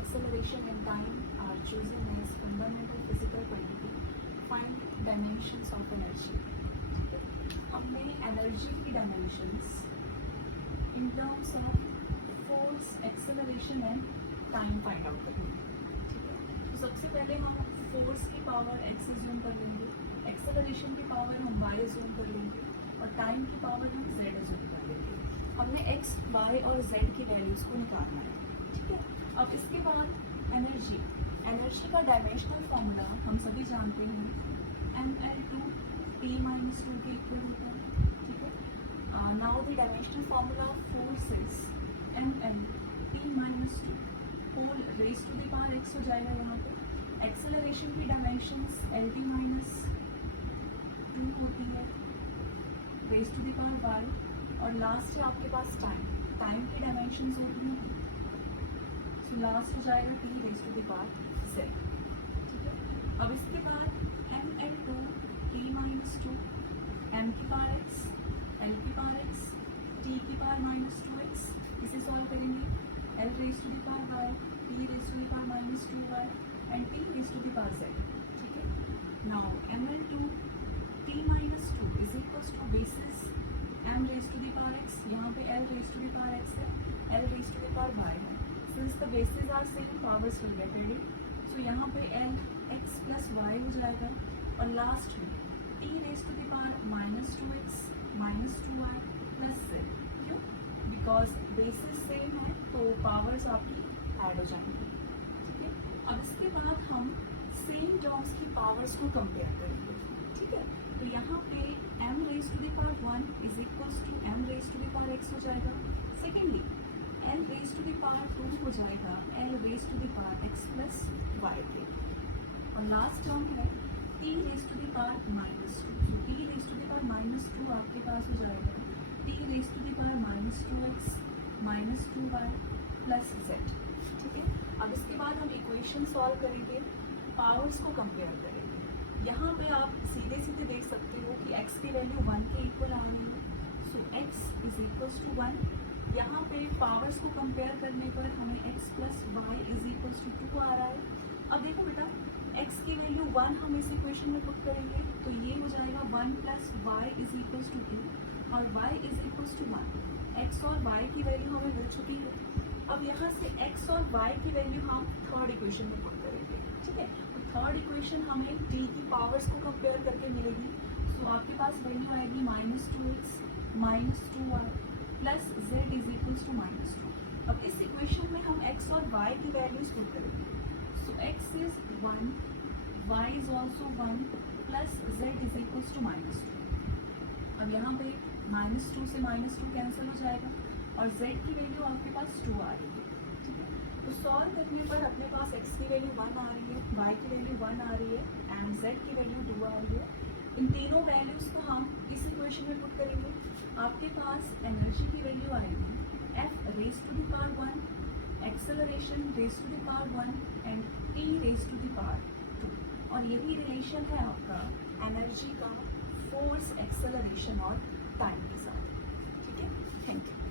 acceleration and time are chosen as fundamental physical quantity. Find dimensions of energy. ठीक है, हमने energy की dimensions in terms of force, acceleration and time find out करेंगे. ठीक है, तो सबसे पहले हम फोर्स की पावर एक्स जूम कर लेंगे, एक्सेलरेशन की पावर हम वाई जूम कर लेंगे और टाइम की पावर हम जेड जूम कर लेंगे. हमने एक्स, वाई और जेड की वैल्यूज़ को निकालना है. ठीक है, अब इसके बाद एनर्जी का डायमेंशनल फॉर्मूला हम सभी जानते हैं, ml2 t - 2 के इक्वल होता है. ठीक है, now the dimensional formula of force is ml t - 2 whole raise to the power x हो जाएगा यहाँ पे. एक्सेलरेशन की डायमेंशंस lt - 2 होती है raise to the power y, और लास्ट है आपके पास टाइम की डायमेंशंस होती हैं, सो लास्ट हो जाएगा t raise to the power z. ठीक है, अब इसके बाद ml2 t - 2 m की पावर x, l की पावर x, t की पावर -2x, इसे सॉल्व करेंगे. l raise to the power y, t raise to the power -2y and t raise to the power z. ठीक है, now ml2 t - 2 is equals to basis m raise to the power x, यहाँ पे l raise to the power x है, l raise to the power y है. Since the basis are same, powers will get added, so यहाँ पे l x plus y हो जाएगा और last में t raise to the power -2x -2y plus z. क्यों? Because basis same है तो पावर्स आपकी ऐड हो जाएंगी. ठीक है, अब इसके बाद हम सेम टर्म्स की पावर्स को कंपेयर करेंगे. ठीक है, तो यहाँ पे m raise to the power 1 is equals to m raise to the power x हो जाएगा. Secondly l raise to the power 2 हो जाएगा l raise to the power x plus y पे, और लास्ट टर्म है t raise to the power -2, so t raise to the power -2 आपके पास हो जाएगा t raise to the power -2x -2y plus z. ठीक है, अब इसके बाद हम इक्वेशन सॉल्व करेंगे, पावर्स को कंपेयर करेंगे. यहाँ पे आप सीधे सीधे देख सकते हो कि x की वैल्यू 1 के इक्वल आ रही है, सो x इज इक्वल्स टू 1. यहाँ पे पावर्स को कंपेयर करने पर हमें x plus y is equals to 2 आ रहा है. अब देखो बेटा, x की वैल्यू 1 हम इस इक्वेशन में पुट करेंगे तो ये हो जाएगा 1 plus y is equals to 2 और y is equals to 1. x और y की वैल्यू हमें मिल चुकी है. अब यहाँ से x और y की वैल्यू हम थर्ड इक्वेशन में पुट करेंगे. ठीक है, तो थर्ड इक्वेशन हमें t की पावर्स को कंपेयर करके मिलेगी. सो आपके पास वैल्यू आएगी -2x -2y plus z is equals to -2. अब इस इक्वेशन में हम x और y की वैल्यूज पुट करेंगे. So x is 1, y is also 1 plus z is equals to -2. अब यहाँ पे -2 से -2 कैंसिल हो जाएगा और z की वैल्यू आपके पास 2 आ रही है. ठीक है, तो सॉल्व करने पर अपने पास x की वैल्यू 1 आ रही है, y की वैल्यू 1 आ रही है एंड z की वैल्यू 2 आ रही है. इन तीनों वैल्यूज को हम इस इक्वेशन में पुट करेंगे. आपके पास एनर्जी की वैल्यू आएगी f raise to the power 1, acceleration raise to the power 1 and t raise to the power 2. और यही रिलेशन है आपका एनर्जी का फोर्स, एक्सेलरेशन और टाइम के साथ. ठीक है, थैंक यू.